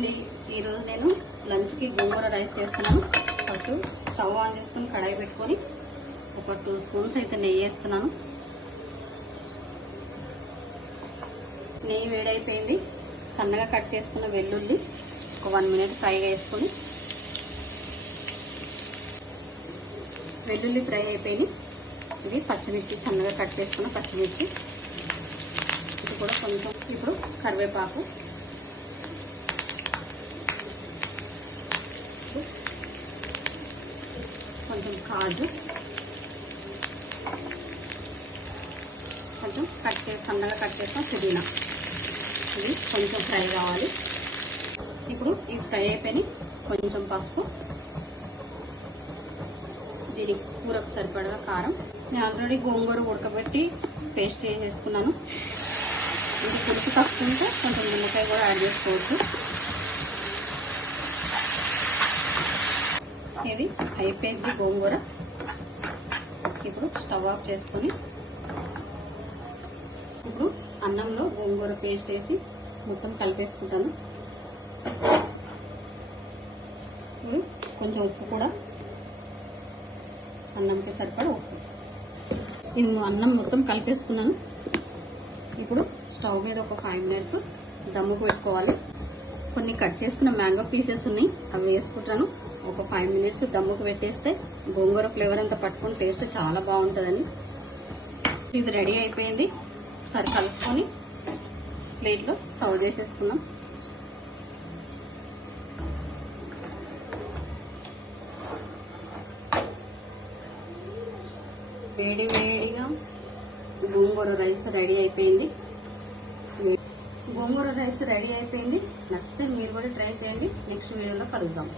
ఈరోజు నేను లంచ్కి గోంగూర రైస్ చేస్తున్నాను. ఫస్ట్ స్టవ్ ఆన్ చేసుకొని కడాయి పెట్టుకొని ఒక 2 స్పూన్స్ అయితే నెయ్యి వేస్తున్నాను. నెయ్యి వేడైపోయింది. సన్నగా కట్ చేసుకున్న వెల్లుల్లి ఒక 1 మినిట్ ఫ్రైగా వేసుకొని, వెల్లుల్లి ఫ్రై అయిపోయింది. ఇది పచ్చిమిర్చి సన్నగా కట్ చేసుకున్న పచ్చిమిర్చి, ఇది కూడా కొంచెం. ఇప్పుడు కరివేపాకు, కొంచెం కాజు, కొంచెం సన్నగా కట్ చేసిన పుదీనా, ఇది కొంచెం ఫ్రై కావాలి. ఇప్పుడు ఇవి ఫ్రై అయిపోయి కొంచెం పసుపు, దీనికి కూరకు సరిపడగా కారం. నేను ఆల్రెడీ గోంగూర ఉడకబెట్టి పేస్ట్ చేసుకున్నాను. ఇది పులుపు తక్కువ ఉంటే కొంచెం నిమ్మకాయ కూడా యాడ్ చేసుకోవచ్చు. ఇది అయిపోయింది గోంగూర. ఇప్పుడు స్టవ్ ఆఫ్ చేసుకొని ఇప్పుడు అన్నంలో గోంగూర పేస్ట్ వేసి మొత్తం కలిపేసుకుంటాను. ఇప్పుడు కొంచెం ఉప్పు కూడా, అన్నంకి సరిపడా ఉప్పు. ఇది అన్నం మొత్తం కలిపేసుకున్నాను. ఇప్పుడు స్టవ్ మీద ఒక 5 మినిట్స్ దమ్ముకు పెట్టుకోవాలి. కొన్ని కట్ చేసుకున్న మ్యాంగో పీసెస్ ఉన్నాయి, అవి వేసుకుంటాను. ఒక 5 మినిట్స్ దమ్ముకు పెట్టేస్తే గోంగూర ఫ్లేవర్ అంతా పట్టుకొని టేస్ట్ చాలా బాగుంటుందని. ఇది రెడీ అయిపోయింది. ఒకసారి కలుపుకొని ప్లేట్లో సర్వ్ చేసేసుకున్నాం. వేడి వేడిగా గోంగూర రైస్ రెడీ అయిపోయింది. నచ్చితే మీరు కూడా ట్రై చేయండి. నెక్స్ట్ వీడియోలో కలుద్దాం.